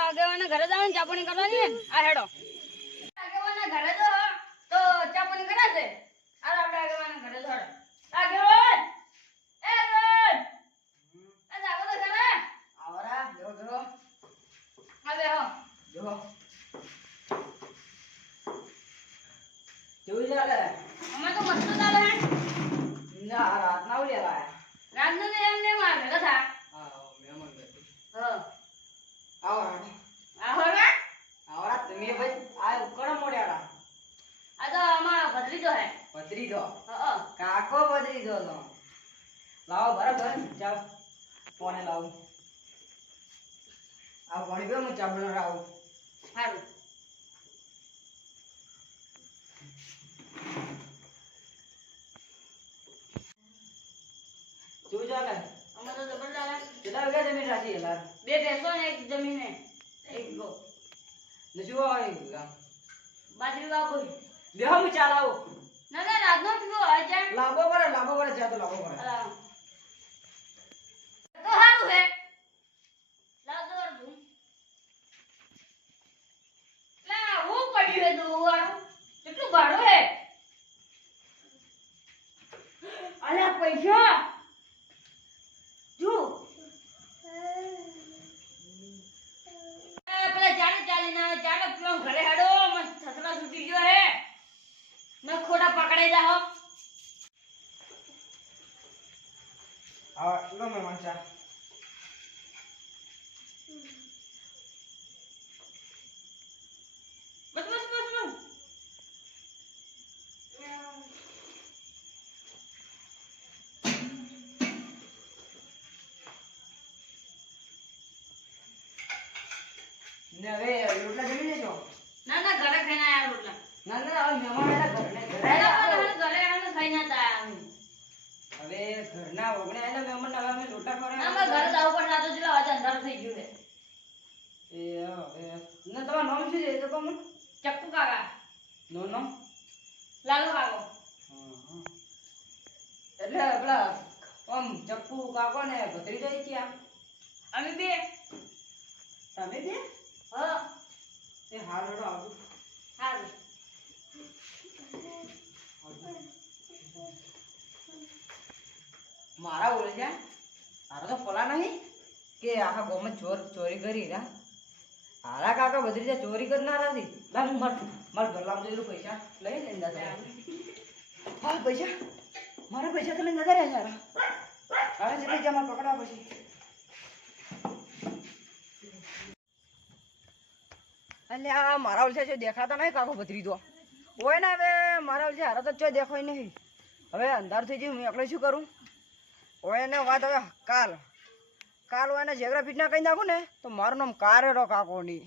આગેવાના ઘરે જવાનું ચાપણી કરવાની આ હેડો આગેવાના ઘરે તો ચાપણી કરાશે આ આપણે આગેવાના ઘરે હેડો આગેવાન એ આગેવાન આ જાગો તો જરા આવરા બેહો બેહો આ બેહો બેહો કેવું ચાલે અમે તો મસ્ત ચાલે હે ના રાત ના ઉલ્યા રાત નો એમને માર ભેગા થા હા મહેમાન બેઠી હા આવરા આવરા તમે ભાઈ આ ઉકળ મોડ્યાડા આ તો અમાર ભત્રીજો હે ભત્રીજો હા કાકો ભત્રીજો તો લાવો બરાબર જાવ કોને લાવો આ પાણી પીવો હું ચા બનાવું સારું શું ચાલે અમે તો જબર ચાલે કેટલા વીઘા જમીન રાખી યાર 2 ભેંસો ને 1 જમીન હે 1 ગો ને શું હોય બાજરી વાવો બેહો હું ચા લાવો ના ના રાત નો પીવો આ ચા લાવો પડે ચા તો લાવો પડે તો હારું હે લાવ દો તું લા હું પડ્યું હે દોવાળું કેટલું ભાડું હે અલ્યા પૈસા જો પેલા ચાલે ચાલીને ચાલે પીવા ઘરે હેડો મન છતરા છૂટી ગયો હે ન ખોટા પકડાઈ જાઓ આ લો મે મંચા બસ ને હવે રોટલા જમી લેજો ના ના ઘરે ખાઈને આયા રોટલા ના ના હવે મહેમાન આયા ઘરે આને ખાઈને આયા હવે ઘરના ઓગણે આયા મહેમાન હવે અમે રોટલા ખવડાવ્યા ના ઘરે જાવ પણ રાતો જેલા વાજે અંધાર થઈ ગયું છે એ હવે ને તમારું નામ શું છે તો કોમ ચક્કુ કાકા નો લાલો કાકો એટલે પેલા ઓમ ચક્કુ કાકો ને ભત્રી જાય છે અમે બે તમે બે હા એ હારડો આવજો હારું મારા ઓળખ્યા હારા તો પલા નહીં કે આખા ગામમાં ચોરી કરી રહ્યા હારા કાકા બધી ચોરી કરનારા નથી લા હું માર ગલામ જોયેલું પૈસા લઈ લઈને જતા હા પૈસા મારા પૈસા તો લઈને જતા રહ્યા યાર હારે જલ્દી જા મારે પકડા પછી એટલે આ મારા ઓલછા છે દેખાતા નહીં કાકો ભત્રીજો હોય ને હવે મારા ઓલછા હારા તો ચોય દેખાય નહીં હવે અંધાર થઈ ગયું હું એકલો શું કરું હોય ને વાત હવે કાલ હોય ને જીઓગ્રાફી ના કહી નાખું ને તો મારું નામ કારેરો કાકો ની